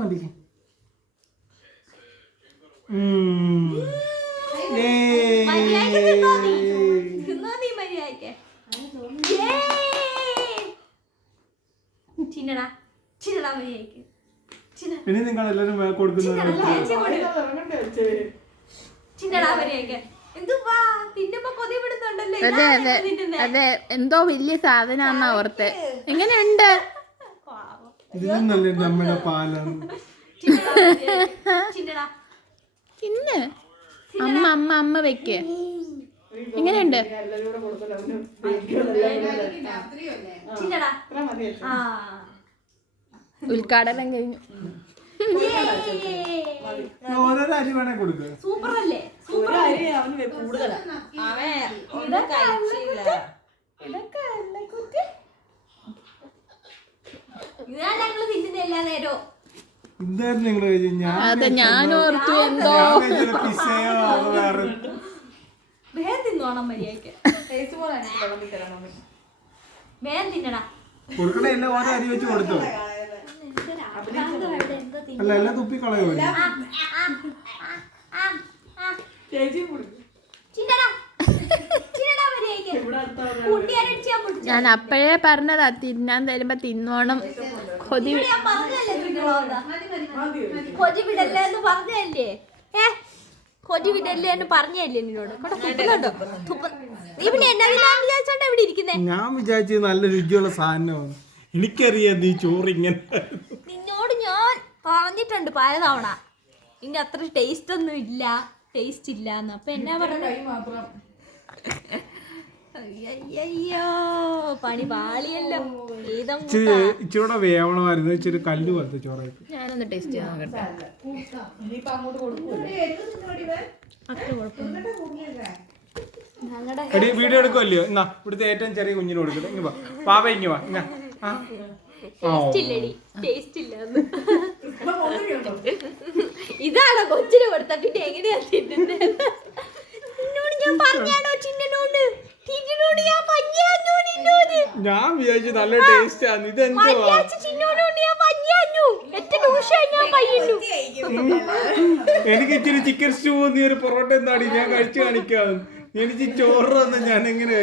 മതി. ഇനി നിങ്ങൾ എല്ലാരും കൊടുക്കുന്നത് അതെ അതെ അതെ, എന്തോ വലിയ സാധനാന്നാ ഓർത്തെ. എങ്ങനെയുണ്ട്? ഇതിനും നല്ല നമ്മുടെ പാലാണ്. ഇന്ന് അമ്മ അമ്മ അമ്മ വെക്ക്. എങ്ങനെയുണ്ട്? ഉദ്ഘാടനം കഴിഞ്ഞു. ഓരോരോ അരി വേണേ കൊടുക്കുക. സൂപ്പർ അല്ലേ? സൂപ്പർ അരി അവന് കൂടുതലാ. അതെ, ഞാൻ ഓർത്തു എന്തോ തിന്നോണം മര്യാദക്ക്. കൊടുക്കണേ എല്ലാം ഓരോ അരി വെച്ച് കൊടുത്തോ. അല്ല എല്ലാം തുപ്പി കളയോ. ഞാൻ അപ്പോഴേ പറഞ്ഞതാ, തിന്നാൻ തരുമ്പോ തിന്നോണം. കൊതി വിടല്ലേ എന്ന് പറഞ്ഞല്ലേ? കൊതി വിടല്ലേ എന്ന് പറഞ്ഞല്ലേ നിന്നോട്? നീ പിന്നെ എന്നാ വിചാരിച്ചോണ്ട് എവിടെ ഇരിക്കുന്നേ? ഞാൻ വിചാരിച്ചത് നല്ല രുചിയുള്ള സാധനമാണ്. എനിക്കറിയാം നീ ചോറിങ്ങനെ. നിന്നോട് ഞാൻ പറഞ്ഞിട്ടുണ്ട് പലതവണ ഇനി അത്ര ടേസ്റ്റ് ഒന്നും ഇല്ല, ടേസ്റ്റ് ഇല്ലാന്ന്. അപ്പൊ എന്നാ പറഞ്ഞത്? അയ്യോ പണി പാളിയല്ലോ. ഇച്ചിരൂടെ വേവണമായിരുന്നു. ഇച്ചിരി കല്ല് പോലത്തെ ചോറായിട്ട്. ഞാനൊന്ന് ടേസ്റ്റ് ചെയ്യാൻ നോക്കട്ടെ. എടി വീഡിയോ എടുക്കുമല്ലോ. എന്നാ ഇവിടുത്തെ ഏറ്റവും ചെറിയ കുഞ്ഞിന് കൊടുക്കട്ടെ. ഇങ്ങ പാവ ഇങ്ങ വാ. ഇതാണോ കൊച്ചിന് കൊടുത്ത? പിന്നെ എങ്ങനെയാ തിന്നുന്നത്? നിന്നോട് ഞാൻ പറഞ്ഞാണോ ചിന്നനോട്? ഞാൻ വിചാരിച്ചു നല്ല ടേസ്റ്റ് ആണ്. ഇതെന്തുവാ? എനിക്ക് ഇച്ചിരി ചിക്കൻ സ്റ്റൂ നീ ഒരു പൊറോട്ട എന്നാടി ഞാൻ കഴിച്ചു കാണിക്കാം. എനിക്ക് ചോറൊന്നും ഞാൻ എങ്ങനെ